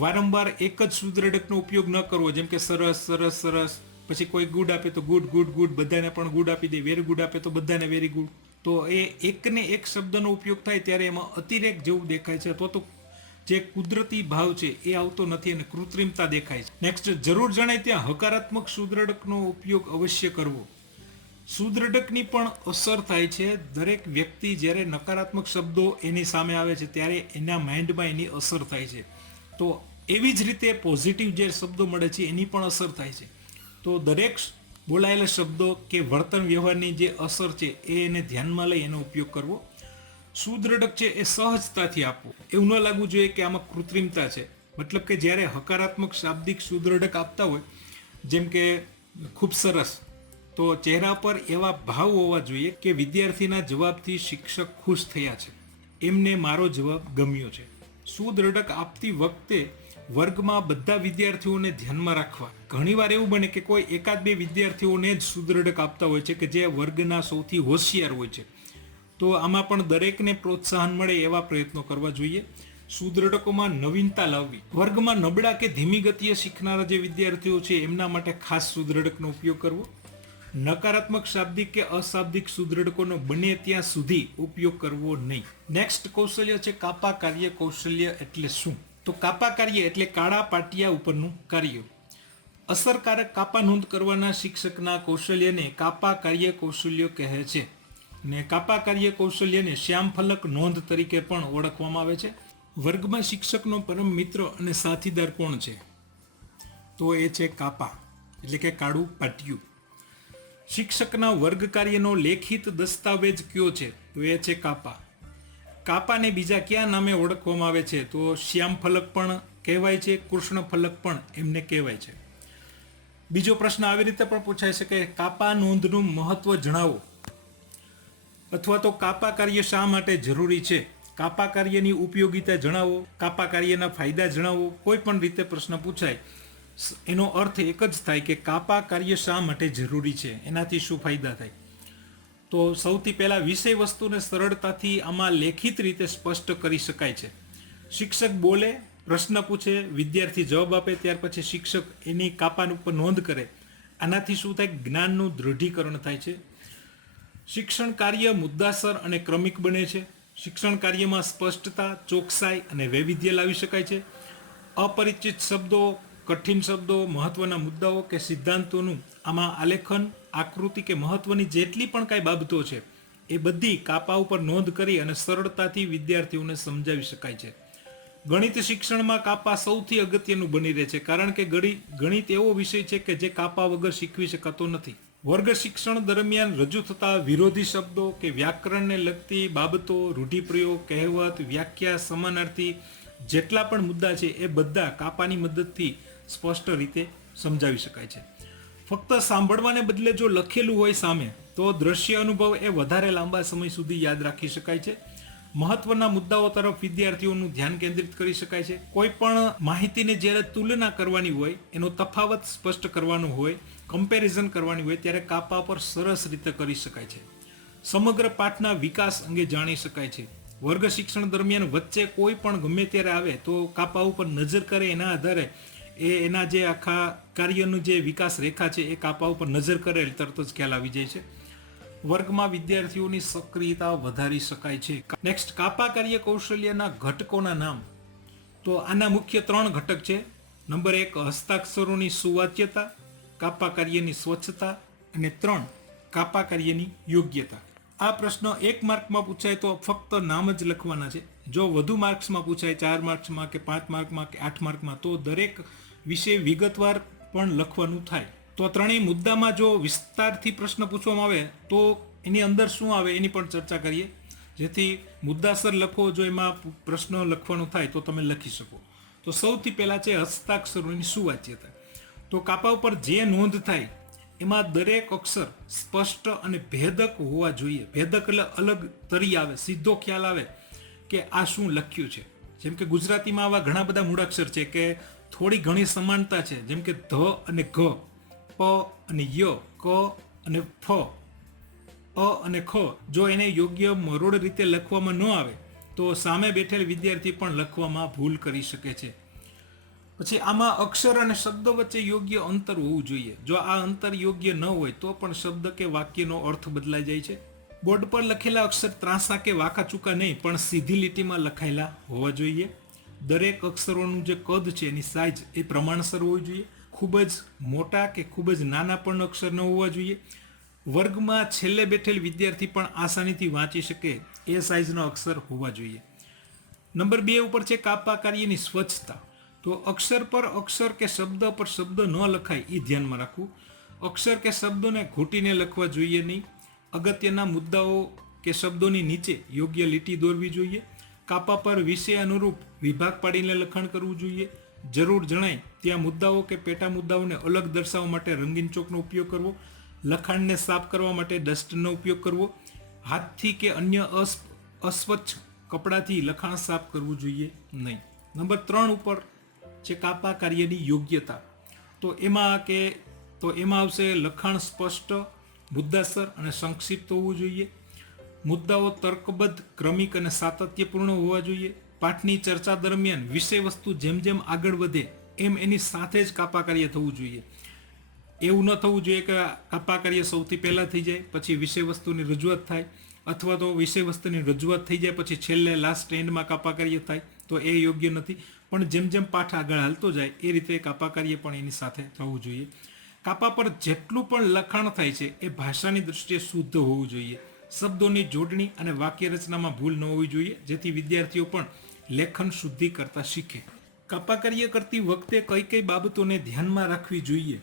વારંવાર એક જ સુદ્રઢકનો ઉપયોગ ન કરવો, જેમ કે સરસ સરસ સરસ, પછી કોઈ ગુડ આપે તો ગુડ ગુડ ગુડ, બધાને પણ ગુડ આપી દે, વેરી ગુડ આપે તો બધાને વેરી ગુડ. તો એ એકને એક શબ્દનો ઉપયોગ થાય ત્યારે એમાં અતિરેક જેવું દેખાય છે, અથવા તો જે કુદરતી ભાવ છે એ આવતો નથી અને કૃત્રિમતા દેખાય છે. નેક્સ્ટ, જરૂર જણાય ત્યાં હકારાત્મક સુદ્રઢકનો ઉપયોગ અવશ્ય કરવો. સુદ્રઢકની પણ અસર થાય છે. દરેક વ્યક્તિ જ્યારે નકારાત્મક શબ્દો એની સામે આવે છે ત્યારે એના માઇન્ડમાં એની અસર થાય છે. તો એવી જ રીતે પોઝિટિવ જે શબ્દો મળે છે એની પણ અસર થાય છે. તો દરેક બોલાયેલા શબ્દો કે વર્તન વ્યવહારની જે અસર છે એ એને ધ્યાનમાં લઈ એનો ઉપયોગ કરવો. સુદ્રઢક છે એ સહજતાથી આપવું. એવું ન લાગવું જોઈએ કે આમાં કૃત્રિમતા છે. મતલબ કે જ્યારે હકારાત્મક શાબ્દિક સુદ્રઢક આપતા હોય, જેમ કે ખૂબ સરસ, તો ચહેરા પર એવા ભાવ હોવા જોઈએ કે વિદ્યાર્થીના જવાબથી શિક્ષક ખુશ થયા છે, એમને મારો જવાબ ગમ્યો છે. સુદ્રઢક આપતી વખતે વર્ગમાં બધા વિદ્યાર્થીઓને ધ્યાનમાં રાખવા. ઘણીવાર એવું બને કે કોઈ એકાદ બે વિદ્યાર્થીઓને જ સુદ્રઢક આપતા હોય છે કે જે વર્ગના સૌથી હોશિયાર હોય છે. તો આમાં પણ દરેકને પ્રોત્સાહન મળે એવા પ્રયત્નો કરવા જોઈએ. સુદ્રઢકોમાં નવીનતા લાવવી. વર્ગમાં નબળા કે ધીમી ગતિએ શીખનારા જે વિદ્યાર્થીઓ છે એમના માટે ખાસ સુદ્રઢકનો ઉપયોગ કરવો. નકારાત્મક શાબ્દિક કે અશાબ્દિક સુદ્રઢકોનો બને ત્યાં સુધી ઉપયોગ કરવો નહીં. નેક્સ્ટ કૌશલ્ય છે કાપા કાર્ય કૌશલ્ય. એટલે શું? તો કાપા કાર્ય એટલે કાળા પાટિયા ઉપરનું કાર્ય. અસરકારક કાપા નોંધ કરવાના શિક્ષકના કૌશલ્યને કાપા કાર્ય કૌશલ્ય કહે છે. ને કાપા કાર્ય કૌશલ્યને શ્યામફલક નોંધ તરીકે પણ ઓળખવામાં આવે છે. વર્ગમાં શિક્ષકનો પરમ મિત્ર અને સાથીદાર કોણ છે? તો એ છે કાપા, એટલે કે કાળું પાટિયું. શિક્ષકના વર્ગ કાર્યનો લેખિત દસ્તાવેજ કયો છે? તો એ છે કાપા. કાપાને બીજા કયા નામે ઓળખવામાં આવે છે? તો શ્યામફલક પણ કહેવાય છે, કૃષ્ણફલક પણ એમને કહેવાય છે. બીજો પ્રશ્ન આવી રીતે પણ પૂછાય છે કે કાપા નોંધનું મહત્વ જણાવો, અથવા તો કાપા કાર્ય શા માટે જરૂરી છે? કાપા કાર્યની ઉપયોગિતા જણાવો, કાપા કાર્યના ફાયદા જણાવો. કોઈ પણ રીતે પ્રશ્ન પૂછાય એનો અર્થ એક જ થાય કે કાપા કાર્ય શા માટે જરૂરી છે, એનાથી શું ફાયદા થાય. તો સૌથી પહેલા વિષય વસ્તુને સરળતાથી આમાં લેખિત રીતે સ્પષ્ટ કરી શકાય છે. શિક્ષક બોલે, પ્રશ્ન પૂછે, વિદ્યાર્થી જવાબ આપે, ત્યાર પછી શિક્ષક એની કાપા ઉપર નોંધ કરે. આનાથી શું થાય? જ્ઞાનનું દૃઢીકરણ થાય છે. શિક્ષણ કાર્ય મુદ્દાસર અને ક્રમિક બને છે. શિક્ષણ કાર્યમાં સ્પષ્ટતા, ચોકસાઈ અને વૈવિધ્ય લાવી શકાય છે. અપરિચિત શબ્દો, કઠિન શબ્દો, મહત્વના મુદ્દાઓ કે સિદ્ધાંતોનું આમાં આલેખન, આકૃતિ કે મહત્વની જેટલી પણ કાંઈ બાબતો છે એ બધી કાપા ઉપર નોંધ કરી અને સરળતાથી વિદ્યાર્થીઓને સમજાવી શકાય છે. ગણિત શિક્ષણમાં કાપા સૌથી અગત્યનું બની રહે છે, કારણ કે ગણિત એવો વિષય છે કે જે કાપા વગર શીખવી શકાતો નથી. વર્ગ શિક્ષણ દરમિયાન રજૂ થતા વિરોધી શબ્દો કે વ્યાકરણને લગતી બાબતો, રૂઢિપ્રયોગ, કહેવત, વ્યાખ્યા, સમાનાર્થી જેટલા પણ મુદ્દા છે એ બધા કાપાની મદદથી સ્પષ્ટ રીતે સમજાવી શકાય છે. ફક્ત સાંભળવાને બદલે જો લખેલું હોય સામે, તો દ્રશ્ય અનુભવ એ વધારે લાંબા સમય સુધી યાદ રાખી શકાય છે. મહત્વના મુદ્દાઓ તરફ વિદ્યાર્થીઓનું ધ્યાન કેન્દ્રિત કરી શકાય છે. કોઈ પણ માહિતીને જ્યારે તુલના કરવાની હોય, એનો તફાવત સ્પષ્ટ કરવાનો હોય, કમ્પેરિઝન કરવાની હોય, ત્યારે કાપા પર સરસ રીતે કરી શકાય છે. સમગ્ર પાઠના વિકાસ અંગે જાણી શકાય છે. વર્ગ શિક્ષણ દરમિયાન વચ્ચે કોઈ પણ ગમે ત્યારે આવે તો કાપા ઉપર નજર કરે, એના આધારે એના જે આખા કાર્યનું જે વિકાસ રેખા છે એ કાપા ઉપર નજર કરે તરત જ ખ્યાલ આવી જાય છે. વર્ગમાં વિદ્યાર્થીઓની સક્રિયતા વધારી શકાય છે. નેક્સ્ટ, કાપા કાર્ય કૌશલ્યના ઘટકોના નામ. તો આના મુખ્ય 3 ઘટક છે. નંબર 1, હસ્તાક્ષરોની સુવાચ્યતા, કાપા કાર્યની સ્વચ્છતા, અને 3, કાપા કાર્યની યોગ્યતા. આ પ્રશ્ન 1 માર્કમાં પૂછાય તો ફક્ત નામ જ લખવાના છે. જો વધુ માર્ક્સમાં પૂછાય, 4 માર્ક્સમાં કે 5 માર્કમાં કે 8 માર્કમાં, તો દરેક વિશે વિગતવાર પણ લખવાનું થાય. તો ત્રણેય મુદ્દામાં જો વિસ્તારથી પ્રશ્ન પૂછવામાં આવે તો એની અંદર શું આવે એની પણ ચર્ચા કરીએ, જેથી મુદ્દાસર લખો. જો એમાં પ્રશ્ન લખવાનું થાય તો તમે લખી શકો. તો સૌથી પહેલાં છે હસ્તાક્ષરોની સુવાચ્યતા. તો કાપા ઉપર જે નોંધ થાય એમાં દરેક અક્ષર સ્પષ્ટ અને ભેદક હોવા જોઈએ. ભેદક એટલે અલગ તરી આવે, સીધો ખ્યાલ આવે કે આ શું લખ્યું છે. જેમ કે ગુજરાતીમાં આવા ઘણા બધા મૂળાક્ષર છે કે થોડી ઘણી સમાનતા છે, જેમ કે ધ અને ઘ, પ અને ય, ક અને ફ, અ અને ખ. જો એને યોગ્ય મરોડ રીતે લખવામાં ન આવે તો સામે બેઠેલ વિદ્યાર્થી પણ લખવામાં ભૂલ કરી શકે છે. પછી આમાં અક્ષર અને શબ્દ વચ્ચે યોગ્ય અંતર હોવું જોઈએ. જો આ અંતર યોગ્ય ન હોય તો પણ શબ્દ કે વાક્યનો અર્થ બદલાઈ જાય છે. બોર્ડ પર લખેલા અક્ષર ત્રાંસા કે વાંકા ચૂકા નહીં, પણ સીધી લીટીમાં લખાયેલા હોવા જોઈએ. દરેક અક્ષરોનું જે કદ છે એની સાઇઝ એ પ્રમાણસર હોવી જોઈએ. ખૂબ જ મોટા કે ખૂબ જ નાના પણ અક્ષર ન હોવા જોઈએ. વર્ગમાં છેલ્લે બેઠેલ વિદ્યાર્થી પણ આસાનીથી વાંચી શકે એ સાઇઝના અક્ષર હોવા જોઈએ. નંબર 2 ઉપર છે કાપા કાર્યની સ્વચ્છતા. તો અક્ષર પર અક્ષર કે શબ્દ પર શબ્દ ન લખાય એ ધ્યાનમાં રાખવું. અક્ષર કે શબ્દોને ઘૂંટીને લખવા જોઈએ નહીં. અગત્યના મુદ્દાઓ કે શબ્દોની નીચે યોગ્ય લીટી દોરવી જોઈએ. કાપા પર વિષય અનુરૂપ વિભાગ પાડીને લખાણ કરવું જોઈએ. જરૂર જણાય ત્યાં મુદ્દાઓ કે પેટા મુદ્દાઓને અલગ દર્શાવવા માટે રંગીન ચોકનો ઉપયોગ કરવો. લખાણને સાફ કરવા માટે ડસ્ટરનો ઉપયોગ કરવો. હાથથી કે અન્ય અસ્વચ્છ કપડાથી લખાણ સાફ કરવું જોઈએ નહીં. નંબર 3 ઉપર છે કાપા કાર્યની યોગ્યતા. તો એમાં આવશે લખાણ સ્પષ્ટ, મુદ્દાસર અને સંક્ષિપ્ત હોવું જોઈએ. મુદ્દાઓ તર્કબદ્ધ, ક્રમિક અને સાતત્યપૂર્ણ હોવા જોઈએ. પાઠની ચર્ચા દરમિયાન વિષય વસ્તુ જેમ જેમ આગળ વધે એમ એની સાથે જ કાપા કાર્ય થવું જોઈએ. એવું ન થવું જોઈએ કે કાપા કાર્ય સૌથી પહેલા થઈ જાય પછી વિષય વસ્તુની રજૂઆત થાય, અથવા તો વિષય વસ્તુની રજૂઆત થઈ જાય પછી છેલ્લે લાસ્ટ એન્ડમાં કાપા કાર્ય થાય, તો એ યોગ્ય નથી. પણ જેમ જેમ પાઠ આગળ હાલતો જાય એ રીતે કાપા કાર્ય પણ એની સાથે થવું જોઈએ. કાપા પર જેટલું પણ લખાણ થાય છે એ ભાષાની દૃષ્ટિએ શુદ્ધ હોવું જોઈએ. શબ્દોની જોડણી અને વાક્ય રચનામાં ભૂલ ન હોવી જોઈએ, જેથી વિદ્યાર્થીઓ પણ લેખન શુદ્ધિ કરતા શીખે. કાપા કાર્ય કરતી વખતે કઈ કઈ બાબતોને ધ્યાનમાં રાખવી જોઈએ?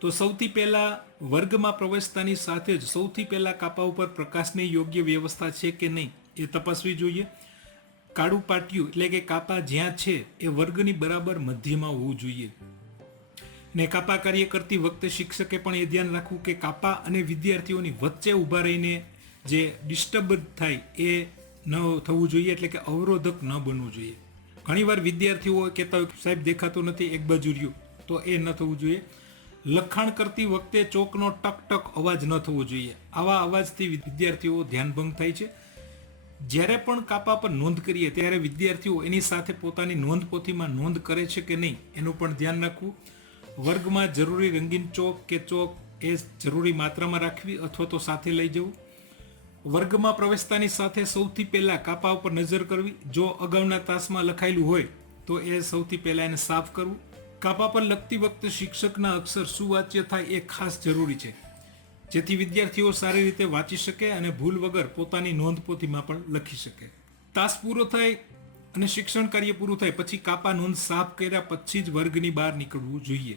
તો સૌથી પહેલા વર્ગમાં પ્રવેશતાની સાથે જ સૌથી પહેલા કાપા ઉપર પ્રકાશની યોગ્ય વ્યવસ્થા છે કે નહીં એ તપાસવી જોઈએ. કાળું પાટિયું એટલે કે કાપા જ્યાં છે એ વર્ગની બરાબર મધ્યમાં હોવું જોઈએ. ને કાપા કાર્ય કરતી વખતે શિક્ષકે પણ એ ધ્યાન રાખવું કે કાપા અને વિદ્યાર્થીઓની વચ્ચે ઊભા રહીને જે ડિસ્ટર્બ થાય એ ન થવું જોઈએ, એટલે કે અવરોધક ન બનવું જોઈએ. ઘણીવાર વિદ્યાર્થીઓ કહેતા હોય સાહેબ દેખાતું નથી, એક બાજુ રહ્યું, તો એ ન થવું જોઈએ. લખાણ કરતી વખતે ચોકનો ટક ટક અવાજ ન થવો જોઈએ. આવા અવાજથી વિદ્યાર્થીઓ ધ્યાનભંગ થાય છે. જ્યારે પણ કાપા પર નોંધ કરીએ ત્યારે વિદ્યાર્થીઓ એની સાથે પોતાની નોંધપોથીમાં નોંધ કરે છે કે નહીં એનું પણ ધ્યાન રાખવું. વર્ગમાં જરૂરી રંગીન ચોક કે ચોક એ જરૂરી માત્રામાં રાખવી અથવા તો સાથે લઈ જવું. વર્ગમાં પ્રવેશતાની સાથે સૌથી પહેલા કાપા ઉપર નજર કરવી. જો અગાઉના તાસમાં લખાયેલું હોય તો એ સૌથી પહેલા એને સાફ કરવું. કાપા પર લખતી વખતે શિક્ષકના અક્ષર સુવાચ્ય થાય એ ખાસ જરૂરી છે, જેથી વિદ્યાર્થીઓ સારી રીતે વાંચી શકે અને ભૂલ વગર પોતાની નોંધપોથીમાં પણ લખી શકે. તાસ પૂરો થાય અને શિક્ષણ કાર્ય પૂરું થાય પછી કાપા નોંધ સાફ કર્યા પછી જ વર્ગની બહાર નીકળવું જોઈએ.